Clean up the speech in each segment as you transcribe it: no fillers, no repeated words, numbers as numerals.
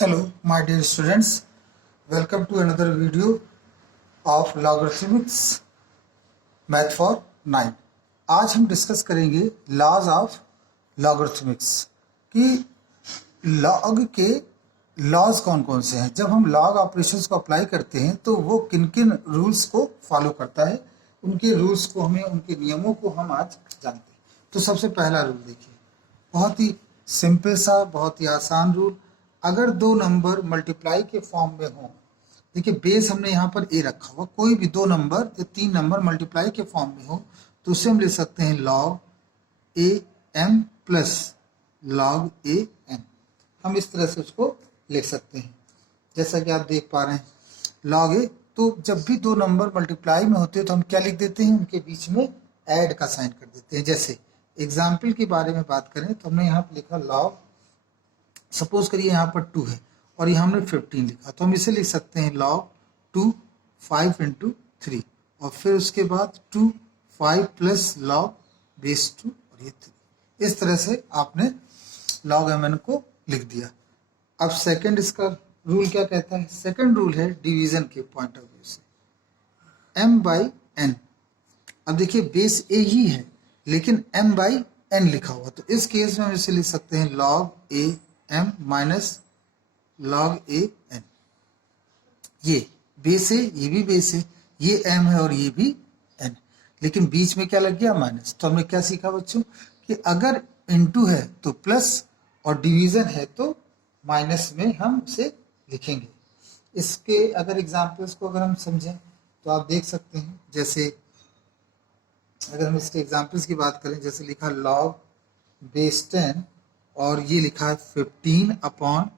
Hello, my dear students. Welcome to another video of Logarithmics Math for 9. आज हम discuss करेंगे laws of लॉगरिथमिक्स कि log के laws कौन कौन से हैं। जब हम लॉग ऑपरेशंस को अप्लाई करते हैं तो वो किन किन रूल्स को फॉलो करता है, उनके रूल्स को हमें, उनके नियमों को हम आज जानते हैं। तो सबसे पहला रूल देखिए, बहुत ही सिंपल सा, बहुत ही आसान रूल। अगर दो नंबर मल्टीप्लाई के फॉर्म में हो, देखिए बेस हमने यहाँ पर ए रखा हुआ, कोई भी दो नंबर या तीन नंबर मल्टीप्लाई के फॉर्म में हो तो उसे हम ले सकते हैं log a m plus log a n. हम इस तरह से उसको लिख सकते हैं, जैसा कि आप देख पा रहे हैं लॉग ए। तो जब भी दो नंबर मल्टीप्लाई में होते हैं तो हम क्या लिख देते हैं, उनके बीच में ऐड का साइन कर देते हैं। जैसे एग्जाम्पल के बारे में बात करें तो हमने यहाँ पर लिखा लॉग, सपोज करिए यहाँ पर 2 है और यहाँ हमने 15 लिखा, तो हम इसे लिख सकते हैं लॉग 2 5 इंटू 3 और फिर उसके बाद 2 5 प्लस लॉग बेस 2 और ये 3। इस तरह से आपने लॉग एम एन को लिख दिया। अब सेकंड इसका रूल क्या कहता है? सेकंड रूल है डिवीजन के पॉइंट ऑफ व्यू से, m बाई एन। अब देखिए बेस ए ही है लेकिन m बाई एन लिखा हुआ, तो इस केस में हम इसे लिख सकते हैं log a m minus log a n. ये बेस है, ये भी बेस है, ये एम है और ये भी एन, लेकिन बीच में क्या लग गया? माइनस। तो हमने क्या सीखा बच्चों कि अगर इनटू है तो प्लस और डिवीजन है तो माइनस में हम उसे लिखेंगे। इसके अगर एग्जाम्पल्स को अगर हम समझें तो आप देख सकते हैं, जैसे अगर हम इसके एग्जाम्पल्स की बात करें, जैसे लिखा लॉग बेस 10 और ये लिखा है 15 अपॉन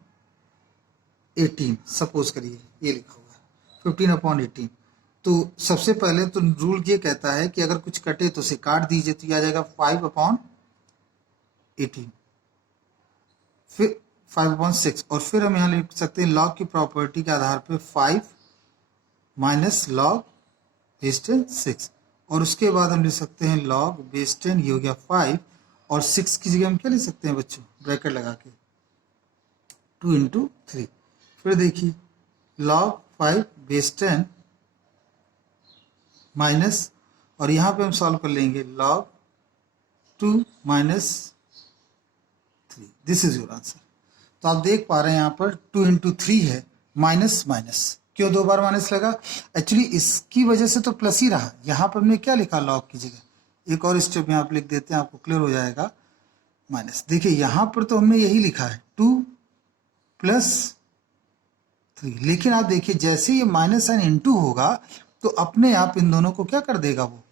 18, सपोज करिए ये लिखा हुआ है 15 अपॉन 18। तो सबसे पहले तो रूल ये कहता है कि अगर कुछ कटे तो उसे काट दीजिए, तो ये आ जाएगा 5 अपॉन 18, फिर 5 अपॉन 6 और फिर हम यहाँ लिख सकते हैं लॉग की प्रॉपर्टी के आधार पे 5 माइनस लॉग बेस 10 6 और उसके बाद हम लिख सकते हैं लॉग बेस 10, ये हो गया 5 और 6 की जगह हम क्या लिख सकते हैं बच्चों, ब्रैकेट लगा के 2 इंटू 3। फिर देखिए लॉग 5 बेस 10 माइनस, और यहाँ पे हम सॉल्व कर लेंगे log 2 minus 3। This is your answer. तो आप देख पा रहे हैं यहाँ पर 2 इंटू 3 है, माइनस माइनस। क्यों दो बार माइनस लगा? एक्चुअली इसकी वजह से तो प्लस ही रहा। यहाँ पर हमने क्या लिखा लॉग की जगह, एक और स्टेप यहाँ पर लिख देते हैं, आपको क्लियर हो जाएगा, माइनस। देखिए यहाँ पर तो हमने यही लिखा है 2 प्लस 3, लेकिन आप देखिए जैसे ये माइनस साइन इंटू होगा तो अपने आप इन दोनों को क्या कर देगा, वो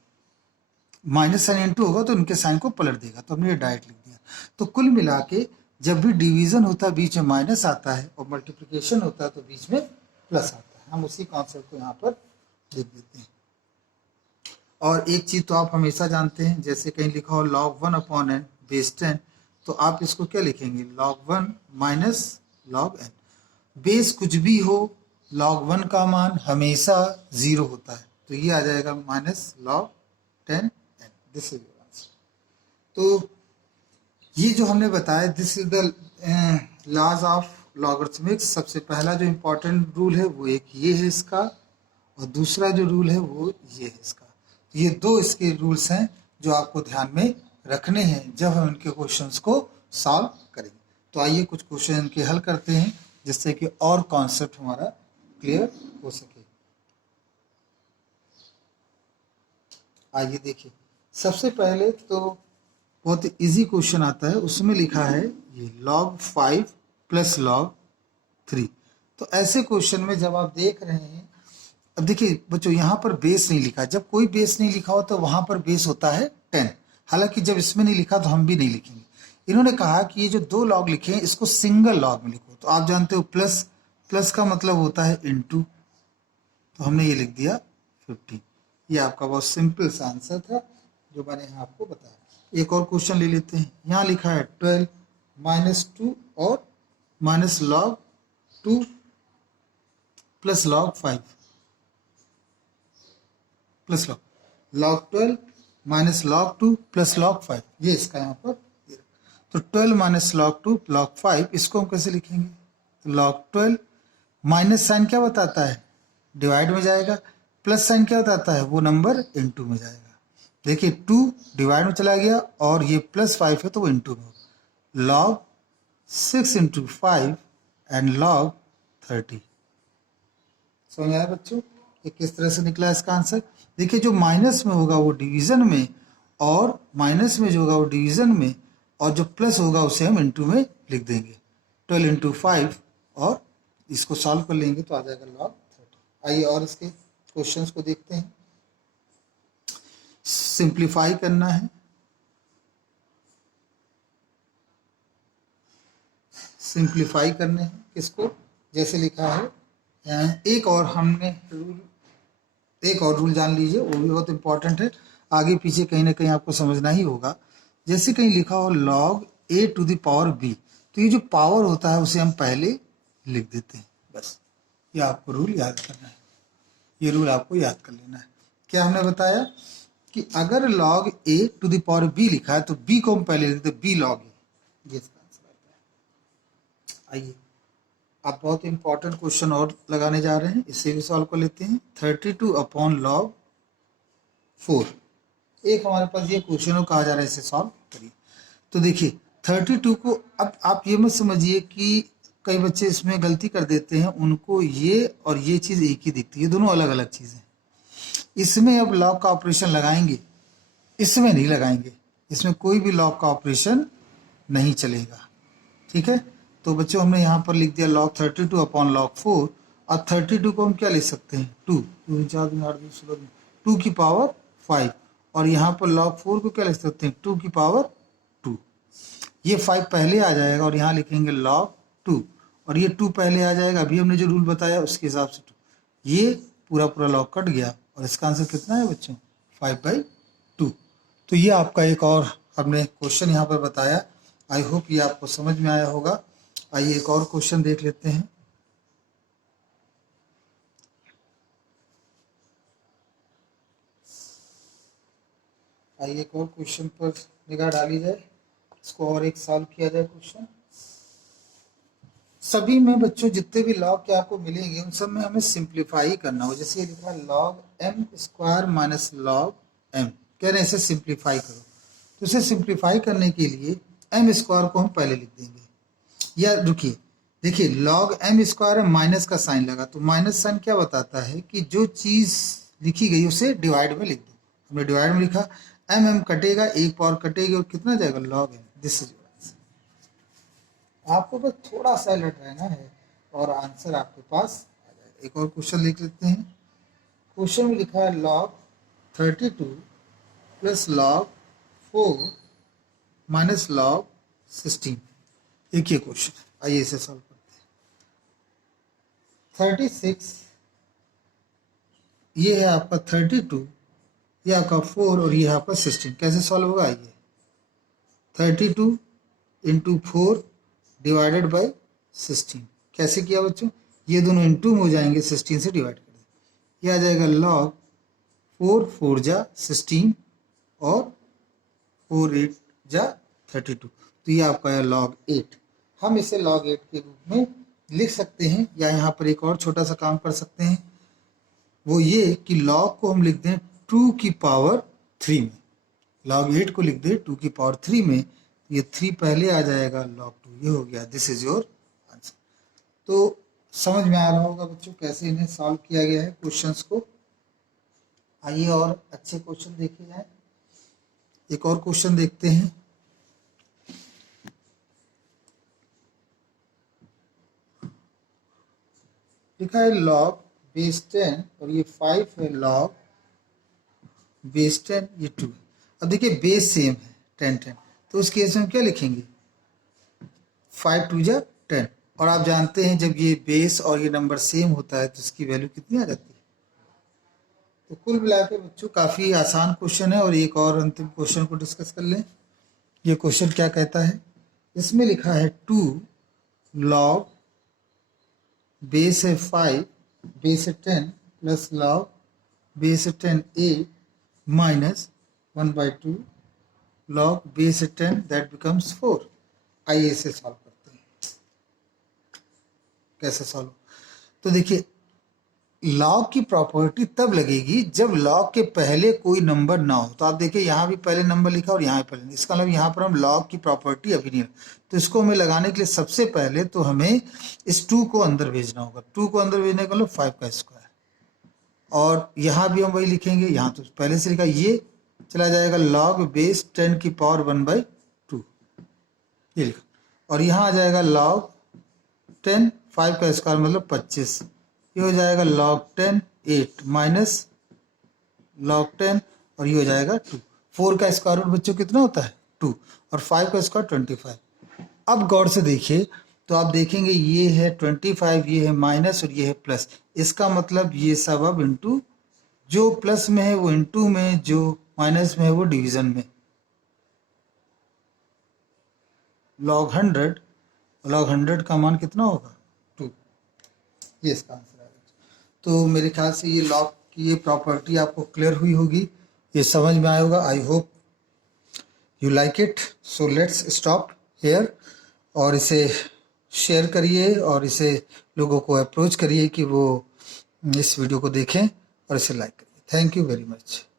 माइनस साइन इंटू होगा तो उनके साइन को पलट देगा। तो हमने ये डायरेक्ट लिख दिया। तो कुल मिला के जब भी डिवीजन होता है बीच में माइनस आता है और मल्टीप्लिकेशन होता है तो बीच में प्लस आता है। हम उसी कॉन्सेप्ट को यहाँ पर लिख देते हैं। और एक चीज तो आप हमेशा जानते हैं, जैसे कहीं लिखा हो लॉग 1 अपॉन एन बेस 10, तो आप इसको क्या लिखेंगे, log 1 minus log n. Base कुछ भी हो, log 1 का मान हमेशा 0 होता है, तो ये आ जाएगा minus log 10 n. This is your answer. तो ये जो हमने बताया, this is the laws of logarithmics. सबसे पहला जो इम्पोर्टेंट रूल है वो एक ये है इसका, और दूसरा जो रूल है वो ये है इसका। ये दो इसके रूल्स हैं जो आपको ध्यान में रखने हैं जब हम इनके क्वेश्चंस को सॉल्व करेंगे। तो आइए कुछ क्वेश्चन इनके हल करते हैं जिससे कि और कॉन्सेप्ट हमारा क्लियर हो सके। आइए देखिए, सबसे पहले तो बहुत इजी क्वेश्चन आता है, उसमें लिखा है ये log 5 प्लस log 3। तो ऐसे क्वेश्चन में जब आप देख रहे हैं, अब देखिए बच्चों यहाँ पर बेस नहीं लिखा, जब कोई बेस नहीं लिखा हो तो वहां पर बेस होता है 10। हालांकि जब इसमें नहीं लिखा तो हम भी नहीं लिखेंगे। इन्होंने कहा कि ये जो दो लॉग लिखे हैं इसको सिंगल लॉग में लिखो, तो आप जानते हो प्लस, प्लस का मतलब होता है इनटू, तो हमने ये लिख दिया 15। ये आपका बहुत सिंपल सा आंसर था जो मैंने यहाँ आपको बताया। एक और क्वेश्चन ले लेते हैं। यहाँ लिखा है 12 माइनस 2 और minus log 2 plus log 5 plus log 12 minus log 2 plus log 5, ये इसका यहाँ पर। तो 12 माइनस लॉग 2 लॉग 5, इसको हम कैसे लिखेंगे? तो log 12 माइनस साइन क्या बताता है, डिवाइड में जाएगा, प्लस साइन क्या बताता है, वो नंबर इनटू में जाएगा। देखिए 2 डिवाइड में चला गया और ये +5 है तो वो इनटू में होगा। log 6 × 5 and log 30। समझ आया बच्चों, ये किस तरह से निकला इसका आंसर। देखिए जो माइनस में होगा वो डिवीजन में, और माइनस में जो होगा वो डिवीजन में, और जो प्लस होगा उसे हम इनटू में लिख देंगे। 12 × 5 और इसको सॉल्व कर लेंगे तो आ जाएगा log 30। आइए और इसके क्वेश्चंस को देखते हैं। सिंप्लीफाई करना है, सिंप्लीफाई करने हैं किसको, जैसे लिखा है। एक और रूल जान लीजिए, वो भी बहुत इंपॉर्टेंट है, आगे पीछे कहीं ना कहीं आपको समझना ही होगा। जैसे कहीं लिखा हो log a⁴b, तो ये जो पावर होता है उसे हम पहले लिख देते हैं, बस। ये आपको रूल याद करना है, ये रूल आपको याद कर लेना है। क्या हमने बताया कि अगर log a⁴b लिखा है तो b को हम पहले लिखते b log a, ये इसका आंसर आता है। आइए आप बहुत इंपॉर्टेंट क्वेश्चन और लगाने जा रहे हैं, इसे भी सॉल्व कर लेते हैं। 32/log 4, एक हमारे पास ये क्वेश्चन कहा जा रहा है, इसे सॉल्व करिए। तो देखिए 32 को, अब आप ये मत समझिए कि कई बच्चे इसमें गलती कर देते हैं, उनको ये और ये चीज़ एक ही दिखती है, दोनों अलग अलग चीज़ें। इसमें अब लॉग का ऑपरेशन लगाएंगे, इसमें नहीं लगाएंगे, इसमें कोई भी लॉग का ऑपरेशन नहीं चलेगा, ठीक है। तो बच्चों हमने यहाँ पर लिख दिया log 32/log 4, और 32 को हम क्या लिख सकते हैं, 2 की पावर 5, और यहाँ पर log 4 को क्या लिख सकते हैं, 2 की पावर 2। ये 5 पहले आ जाएगा और यहाँ लिखेंगे log 2, और ये 2 पहले आ जाएगा, अभी हमने जो रूल बताया उसके हिसाब से 2, ये पूरा पूरा लॉग कट गया, और इसका आंसर कितना है बच्चों, 5/2। तो ये आपका एक और हमने क्वेश्चन यहाँ पर बताया। आई होप ये आपको समझ में आया होगा। आइए एक और क्वेश्चन देख लेते हैं। आइए एक और क्वेश्चन पर निगाह डाली जाए, इसको और एक सॉल्व किया जाए क्वेश्चन। सभी में बच्चों जितने भी लॉग के आपको मिलेंगे उन सब में हमें सिंप्लीफाई करना हो। जैसे ये लिखा है log m² - log m, कह रहे हैं इसे सिंप्लीफाई करो। तो इसे सिंप्लीफाई करने के लिए m² को हम पहले लिख देंगे, या रुकिए, देखिए log m² है, माइनस का साइन लगा, तो माइनस साइन क्या बताता है कि जो चीज़ लिखी गई उसे डिवाइड में लिख दो। हमने डिवाइड में लिखा, m कटेगा, एक पावर कटेगी और कितना जाएगा log m। दिस इज आपको बस थोड़ा सा अलर्ट रहना है और आंसर आपके पास आ जाएगा। एक और क्वेश्चन लिख लेते हैं। क्वेश्चन में लिखा है log 32 + log 4 - log 16। एक ये क्वेश्चन, आइए इसे सॉल्व करते हैं। 36, ये है आपका 32, ये आपका 4 और ये है आपका 16। कैसे सॉल्व होगा, आइए 32 × 4 डिवाइडेड बाय 16। कैसे किया बच्चों, ये दोनों इनटू में हो जाएंगे, 16 से डिवाइड कर दें, ये आ जाएगा log 4 4 जा 16 और 4 8 जा 32, तो ये आपका है log 8। हम इसे log 8 के रूप में लिख सकते हैं, या यहाँ पर एक और छोटा सा काम कर सकते हैं, वो ये कि log को हम लिख दें 2 की पावर 3 में, log 8 को लिख दें 2 की पावर 3 में, ये 3 पहले आ जाएगा, log 2 ये हो गया। This is your answer. तो समझ में आ रहा होगा बच्चों कैसे इन्हें सॉल्व किया गया है क्वेश्चंस को। आइए और अच्छे क्वेश्चन देखे जाए। एक और क्वेश्चन देखते हैं। लिखा है log बेस 10 और ये 5 है, log बेस 10 ये 2। अब देखिए बेस सेम है 10 10, तो उस केस में क्या लिखेंगे, 5 2 जा 10, और आप जानते हैं जब ये बेस और ये नंबर सेम होता है तो इसकी वैल्यू कितनी आ जाती है। तो कुल मिला के बच्चों काफ़ी आसान क्वेश्चन है। और एक और अंतिम क्वेश्चन को डिस्कस कर लें। ये क्वेश्चन क्या कहता है, इसमें लिखा है 2 log बेस है 5 बेस है 10 प्लस log बेस है 10 8 माइनस 1/2 log बेस है 10 दैट बिकम्स 4। आइए इसे सॉल्व करते हैं। कैसे सॉल्व। तो देखिए लॉग की प्रॉपर्टी तब लगेगी जब लॉग के पहले कोई नंबर ना हो। तो आप देखिए यहाँ भी पहले नंबर लिखा और यहाँ पहले, इसका मतलब यहाँ पर हम लॉग की प्रॉपर्टी अभी नहीं, तो इसको हमें लगाने के लिए सबसे पहले तो हमें इस 2 को अंदर भेजना होगा। 2 को अंदर भेजने का मतलब 5 का स्क्वायर, और यहाँ भी हम वही लिखेंगे। यहाँ तो पहले से लिखा, ये चला जाएगा log बेस 10 की पावर 1/2, ये लिखा। और यहाँ आ जाएगा log 10, 5 का स्क्वायर मतलब 25, ये हो जाएगा log 10 8 माइनस log 10, और ये हो जाएगा 2। 4 का स्क्वायर रूट बच्चों कितना होता है 2, और 5 का स्क्वायर 25। अब गौर से देखिए तो आप देखेंगे ये है 25, ये है माइनस और ये है प्लस। इसका मतलब ये सब अब इंटू, जो प्लस में है वो इंटू में, जो माइनस में है वो डिवीजन में। log 100 का मान कितना होगा 2, ये इसका आंसर आएगा। तो मेरे ख्याल से ये लॉग की ये प्रॉपर्टी आपको क्लियर हुई होगी, ये समझ में आया होगा। I hope you like it. So let's stop hair, और इसे शेयर करिए और इसे लोगों को अप्रोच करिए कि वो इस वीडियो को देखें और इसे लाइक करिए। Thank you very much.